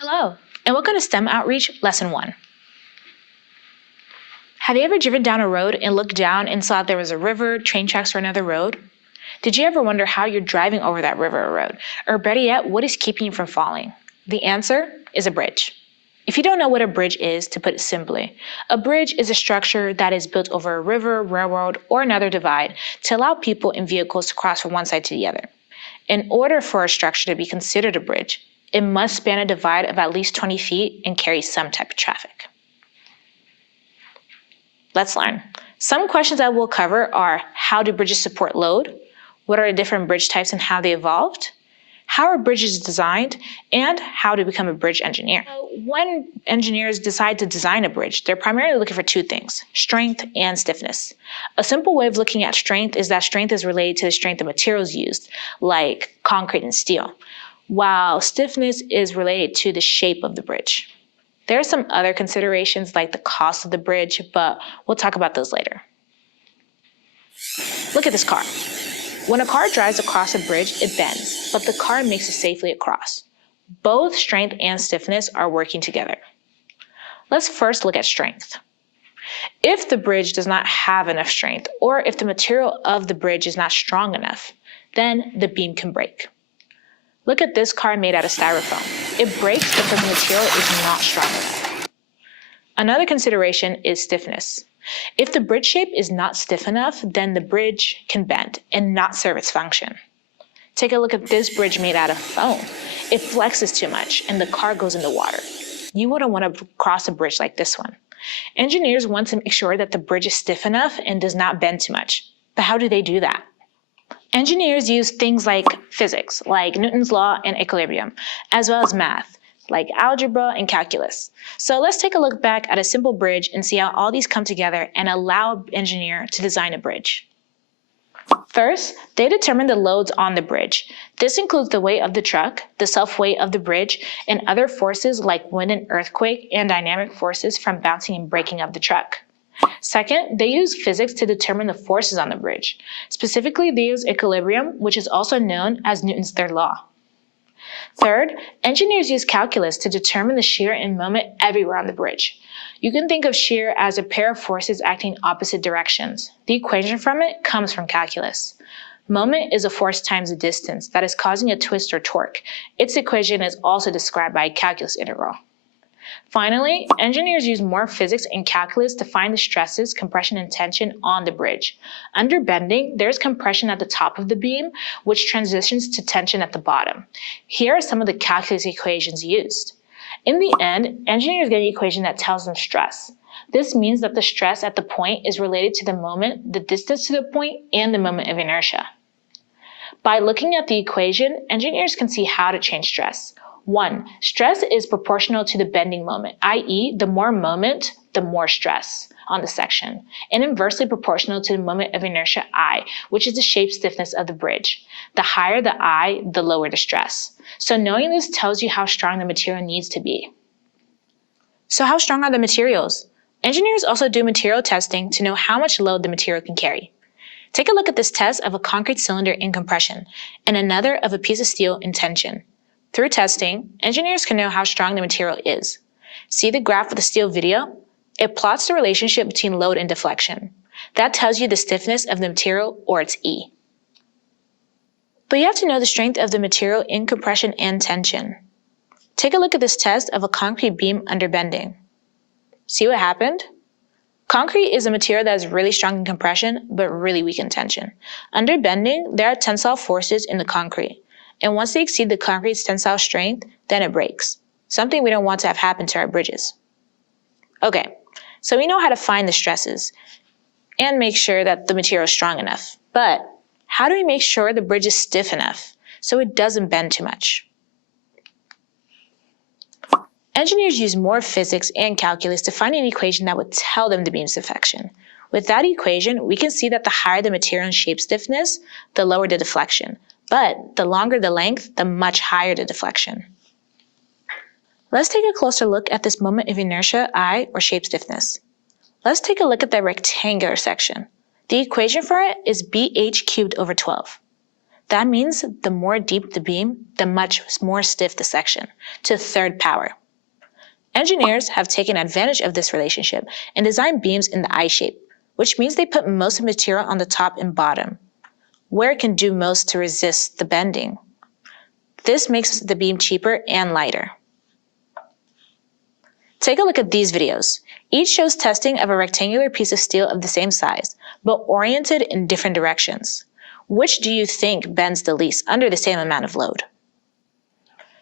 Hello, and welcome to STEM Outreach Lesson 1. Have you ever driven down a road and looked down and saw there was a river, train tracks, or another road? Did you ever wonder how you're driving over that river or road? Or better yet, what is keeping you from falling? The answer is a bridge. If you don't know what a bridge is, to put it simply, a bridge is a structure that is built over a river, railroad, or another divide to allow people and vehicles to cross from one side to the other. In order for a structure to be considered a bridge, it must span a divide of at least 20 feet and carry some type of traffic. Let's learn. Some questions I will cover are: how do bridges support load? What are the different bridge types and how they evolved? How are bridges designed? And how to become a bridge engineer. When engineers decide to design a bridge, they're primarily looking for two things: strength and stiffness. A simple way of looking at strength is that strength is related to the strength of materials used, like concrete and steel, while stiffness is related to the shape of the bridge. There are some other considerations like the cost of the bridge, but we'll talk about those later. Look at this car. When a car drives across a bridge, it bends, but the car makes it safely across. Both strength and stiffness are working together. Let's first look at strength. If the bridge does not have enough strength, or if the material of the bridge is not strong enough, then the beam can break. Look at this car made out of styrofoam. It breaks because the material is not strong enough. Another consideration is stiffness. If the bridge shape is not stiff enough, then the bridge can bend and not serve its function. Take a look at this bridge made out of foam. It flexes too much and the car goes in the water. You wouldn't want to cross a bridge like this one. Engineers want to make sure that the bridge is stiff enough and does not bend too much. But how do they do that? Engineers use things like physics, like Newton's law and equilibrium, as well as math, like algebra and calculus. So let's take a look back at a simple bridge and see how all these come together and allow an engineer to design a bridge. First, they determine the loads on the bridge. This includes the weight of the truck, the self-weight of the bridge, and other forces like wind and earthquake and dynamic forces from bouncing and breaking of the truck. Second, they use physics to determine the forces on the bridge. Specifically, they use equilibrium, which is also known as Newton's third law. Third, engineers use calculus to determine the shear and moment everywhere on the bridge. You can think of shear as a pair of forces acting opposite directions. The equation from it comes from calculus. Moment is a force times a distance that is causing a twist or torque. Its equation is also described by a calculus integral. Finally, engineers use more physics and calculus to find the stresses, compression, and tension on the bridge. Under bending, there's compression at the top of the beam, which transitions to tension at the bottom. Here are some of the calculus equations used. In the end, engineers get an equation that tells them stress. This means that the stress at the point is related to the moment, the distance to the point, and the moment of inertia. By looking at the equation, engineers can see how to change stress. 1. Stress is proportional to the bending moment, i.e., the more moment, the more stress on the section, and inversely proportional to the moment of inertia I, which is the shape stiffness of the bridge. The higher the I, the lower the stress. So knowing this tells you how strong the material needs to be. So how strong are the materials? Engineers also do material testing to know how much load the material can carry. Take a look at this test of a concrete cylinder in compression and another of a piece of steel in tension. Through testing, engineers can know how strong the material is. See the graph of the steel video? It plots the relationship between load and deflection. That tells you the stiffness of the material, or its E. But you have to know the strength of the material in compression and tension. Take a look at this test of a concrete beam under bending. See what happened? Concrete is a material that is really strong in compression, but really weak in tension. Under bending, there are tensile forces in the concrete. And once they exceed the concrete's tensile strength, then it breaks. Something we don't want to have happen to our bridges. Okay, so we know how to find the stresses and make sure that the material is strong enough. But how do we make sure the bridge is stiff enough so it doesn't bend too much? Engineers use more physics and calculus to find an equation that would tell them the beam's deflection. With that equation, we can see that the higher the material and shape stiffness, the lower the deflection. But the longer the length, the much higher the deflection. Let's take a closer look at this moment of inertia, I, or shape stiffness. Let's take a look at the rectangular section. The equation for it is BH cubed over 12. That means the more deep the beam, the much more stiff the section, to third power. Engineers have taken advantage of this relationship and designed beams in the I shape, which means they put most of the material on the top and bottom, where it can do most to resist the bending. This makes the beam cheaper and lighter. Take a look at these videos. Each shows testing of a rectangular piece of steel of the same size, but oriented in different directions. Which do you think bends the least under the same amount of load?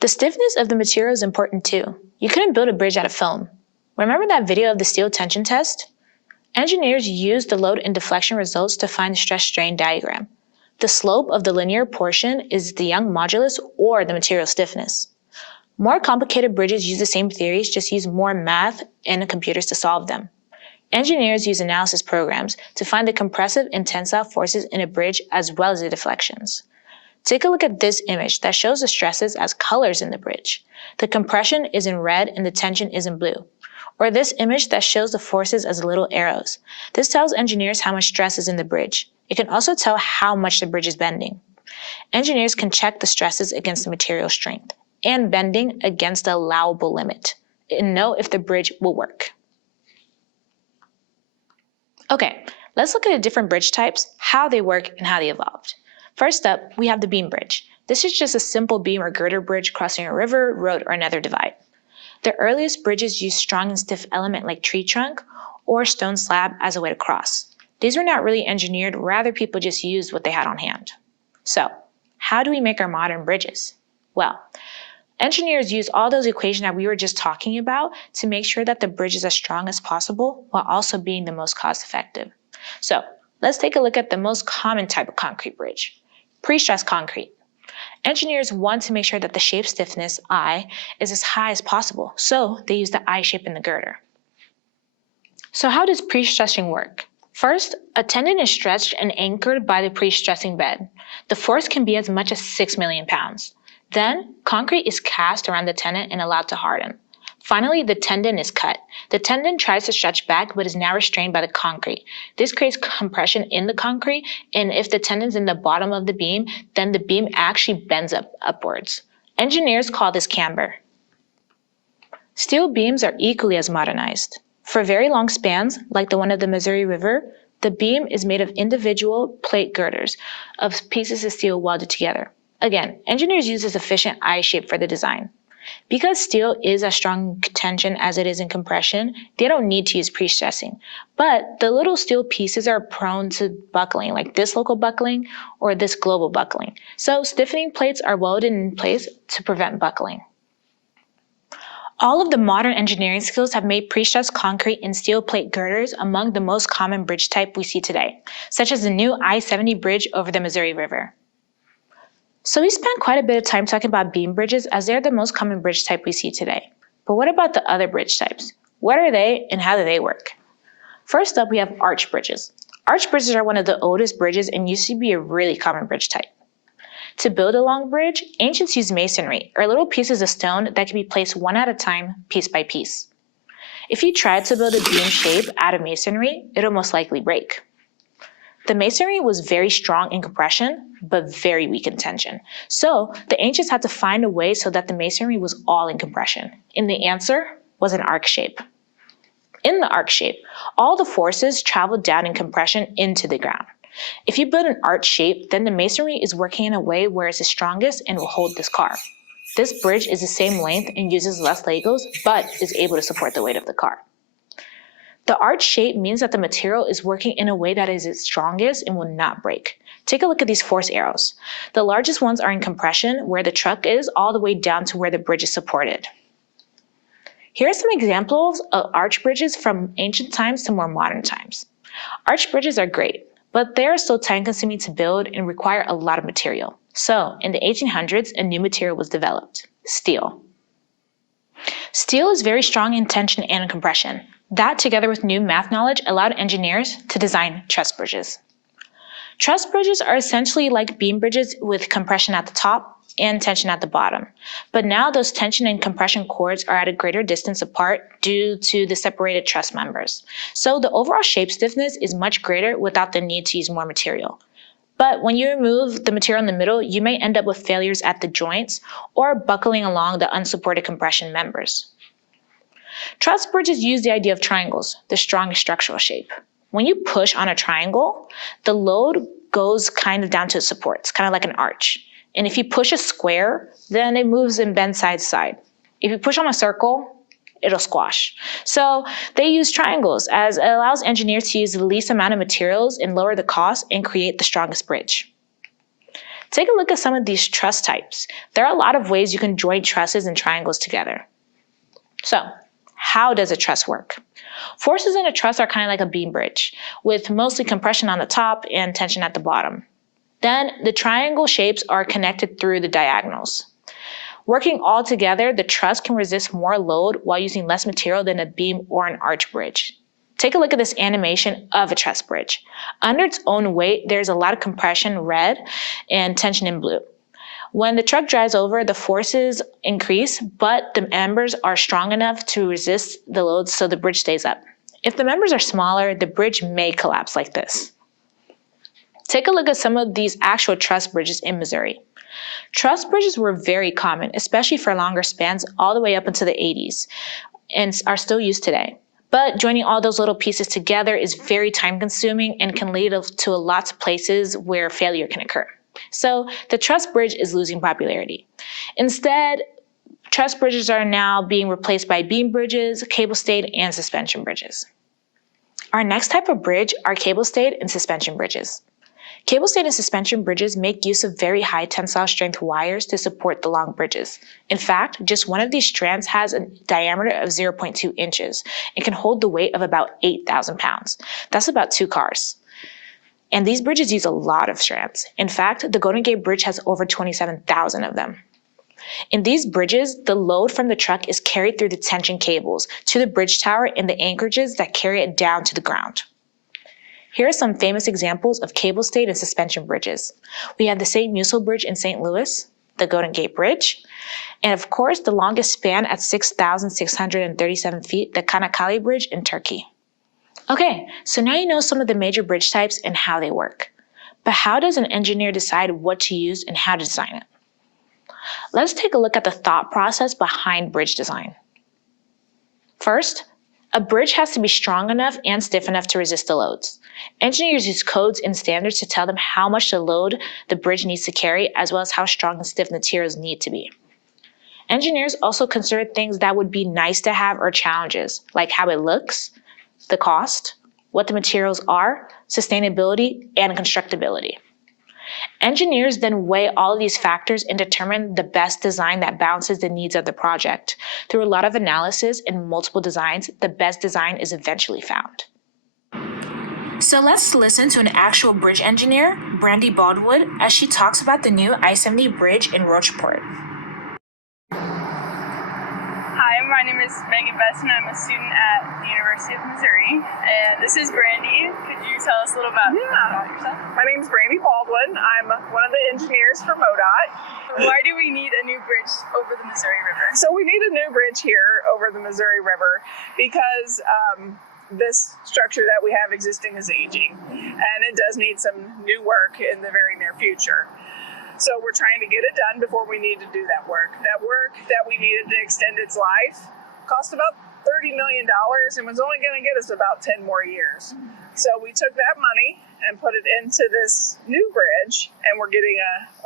The stiffness of the material is important too. You couldn't build a bridge out of foam. Remember that video of the steel tension test? Engineers used the load and deflection results to find the stress-strain diagram. The slope of the linear portion is the Young modulus or the material stiffness. More complicated bridges use the same theories, just use more math and computers to solve them. Engineers use analysis programs to find the compressive and tensile forces in a bridge as well as the deflections. Take a look at this image that shows the stresses as colors in the bridge. The compression is in red and the tension is in blue. Or this image that shows the forces as little arrows. This tells engineers how much stress is in the bridge. It can also tell how much the bridge is bending. Engineers can check the stresses against the material strength and bending against the allowable limit and know if the bridge will work. Okay, let's look at the different bridge types, how they work, and how they evolved. First up, we have the beam bridge. This is just a simple beam or girder bridge crossing a river, road, or another divide. The earliest bridges used strong and stiff element like tree trunk or stone slab as a way to cross. These were not really engineered, rather people just used what they had on hand. So, how do we make our modern bridges? Well, engineers use all those equations that we were just talking about to make sure that the bridge is as strong as possible while also being the most cost effective. So, let's take a look at the most common type of concrete bridge, pre-stressed concrete. Engineers want to make sure that the shape stiffness, I, is as high as possible, so they use the I shape in the girder. So how does pre-stressing work? First, a tendon is stretched and anchored by the pre-stressing bed. The force can be as much as 6 million pounds. Then, concrete is cast around the tendon and allowed to harden. Finally, the tendon is cut. The tendon tries to stretch back but is now restrained by the concrete. This creates compression in the concrete, and if the tendon's in the bottom of the beam, then the beam actually bends upwards. Engineers call this camber. Steel beams are equally as modernized. For very long spans, like the one of the Missouri River, the beam is made of individual plate girders of pieces of steel welded together. Again, engineers use this efficient I shape for the design. Because steel is as strong in tension as it is in compression, they don't need to use pre-stressing. But the little steel pieces are prone to buckling, like this local buckling or this global buckling. So stiffening plates are welded in place to prevent buckling. All of the modern engineering skills have made pre-stressed concrete and steel plate girders among the most common bridge type we see today, such as the new I-70 bridge over the Missouri River. So we spent quite a bit of time talking about beam bridges as they're the most common bridge type we see today. But what about the other bridge types? What are they and how do they work? First up, we have arch bridges. Arch bridges are one of the oldest bridges and used to be a really common bridge type. To build a long bridge, ancients used masonry, or little pieces of stone that can be placed one at a time, piece by piece. If you tried to build a beam shape out of masonry, it'll most likely break. The masonry was very strong in compression, but very weak in tension. So the ancients had to find a way so that the masonry was all in compression. And the answer was an arc shape. In the arc shape, all the forces traveled down in compression into the ground. If you build an arch shape, then the masonry is working in a way where it's the strongest and will hold this car. This bridge is the same length and uses less Legos, but is able to support the weight of the car. The arch shape means that the material is working in a way that is its strongest and will not break. Take a look at these force arrows. The largest ones are in compression, where the truck is, all the way down to where the bridge is supported. Here are some examples of arch bridges from ancient times to more modern times. Arch bridges are great, but they are still time-consuming to build and require a lot of material. So, in the 1800s, a new material was developed: steel. Steel is very strong in tension and in compression. That, together with new math knowledge, allowed engineers to design truss bridges. Truss bridges are essentially like beam bridges with compression at the top and tension at the bottom. But now those tension and compression cords are at a greater distance apart due to the separated truss members. So the overall shape stiffness is much greater without the need to use more material. But when you remove the material in the middle, you may end up with failures at the joints or buckling along the unsupported compression members. Truss bridges use the idea of triangles, the strongest structural shape. When you push on a triangle, the load goes kind of down to the supports, kind of like an arch. And if you push a square, then it moves and bends side to side. If you push on a circle, it'll squash. So they use triangles as it allows engineers to use the least amount of materials and lower the cost and create the strongest bridge. Take a look at some of these truss types. There are a lot of ways you can join trusses and triangles together. So, how does a truss work? Forces in a truss are kind of like a beam bridge, with mostly compression on the top and tension at the bottom. Then the triangle shapes are connected through the diagonals. Working all together, the truss can resist more load while using less material than a beam or an arch bridge. Take a look at this animation of a truss bridge. Under its own weight, there's a lot of compression, red, and tension in blue. When the truck drives over, the forces increase, but the members are strong enough to resist the loads so the bridge stays up. If the members are smaller, the bridge may collapse like this. Take a look at some of these actual truss bridges in Missouri. Truss bridges were very common, especially for longer spans all the way up into the 80s, and are still used today. But joining all those little pieces together is very time-consuming and can lead to lots of places where failure can occur. So the truss bridge is losing popularity. Instead, truss bridges are now being replaced by beam bridges, cable-stayed, and suspension bridges. Our next type of bridge are cable-stayed and suspension bridges. Cable-stayed and suspension bridges make use of very high tensile strength wires to support the long bridges. In fact, just one of these strands has a diameter of 0.2 inches and can hold the weight of about 8,000 pounds. That's about 2 cars. And these bridges use a lot of strands. In fact, the Golden Gate Bridge has over 27,000 of them. In these bridges, the load from the truck is carried through the tension cables to the bridge tower and the anchorages that carry it down to the ground. Here are some famous examples of cable-stayed and suspension bridges. We have the St. Musil Bridge in St. Louis, the Golden Gate Bridge, and of course, the longest span at 6,637 feet, the Kanakkale Bridge in Turkey. Okay, so now you know some of the major bridge types and how they work. But how does an engineer decide what to use and how to design it? Let's take a look at the thought process behind bridge design. First, a bridge has to be strong enough and stiff enough to resist the loads. Engineers use codes and standards to tell them how much the load the bridge needs to carry, as well as how strong and stiff materials need to be. Engineers also consider things that would be nice to have or challenges, like how it looks, the cost, what the materials are, sustainability, and constructability. Engineers then weigh all of these factors and determine the best design that balances the needs of the project. Through a lot of analysis and multiple designs, the best design is eventually found. So let's listen to an actual bridge engineer, Brandy Baldwood, as she talks about the new I-70 bridge in Rocheport. Hi, my name is Megan Best, and I'm a student at the University of Missouri. And this is Brandy. Could you tell us a little about yourself? My name is Brandy Baldwin. I'm one of the engineers for MoDOT. Why do we need a new bridge over the Missouri River? So we need a new bridge here over the Missouri River because this structure that we have existing is aging, and it does need some new work in the very near future. So we're trying to get it done before we need to do that work. That work that we needed to extend its life cost about $30 million and was only going to get us about 10 more years. So we took that money and put it into this new bridge, and we're getting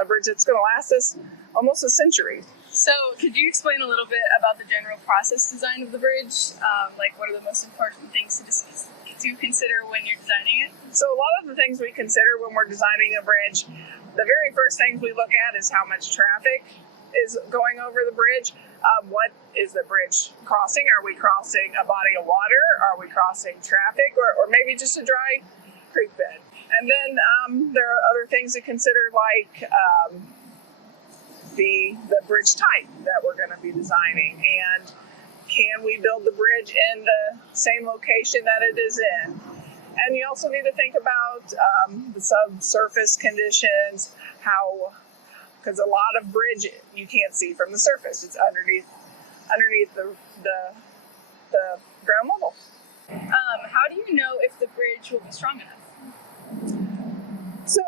a bridge that's going to last us almost a century. So could you explain a little bit about the general process design of the bridge? Like what are the most important things to consider when you're designing it? So a lot of the things we consider when we're designing a bridge, the very first things we look at is how much traffic is going over the bridge. What is the bridge crossing? Are we crossing a body of water? Are we crossing traffic? Or maybe just a dry creek bed? And then there are other things to consider, like the bridge type that we're going to be designing. And can we build the bridge in the same location that it is in? And you also need to think about the subsurface conditions, because a lot of bridge you can't see from the surface. It's underneath the ground level. How do you know if the bridge will be strong enough? So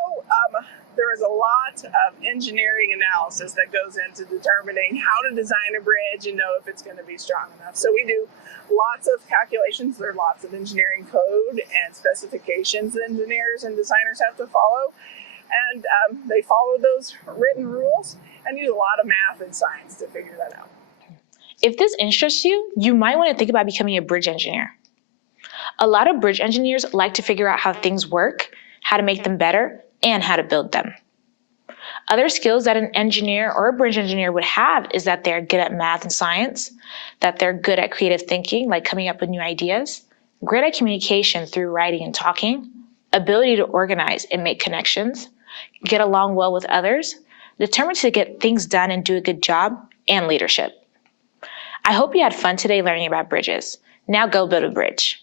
There is a lot of engineering analysis that goes into determining how to design a bridge and know if it's going to be strong enough. So we do lots of calculations. There are lots of engineering code and specifications that engineers and designers have to follow. And they follow those written rules and use a lot of math and science to figure that out. If this interests you, you might want to think about becoming a bridge engineer. A lot of bridge engineers like to figure out how things work, how to make them better, and how to build them. Other skills that an engineer or a bridge engineer would have is that they're good at math and science, that they're good at creative thinking, like coming up with new ideas, great at communication through writing and talking, ability to organize and make connections, get along well with others, determined to get things done and do a good job, and leadership. I hope you had fun today learning about bridges. Now go build a bridge.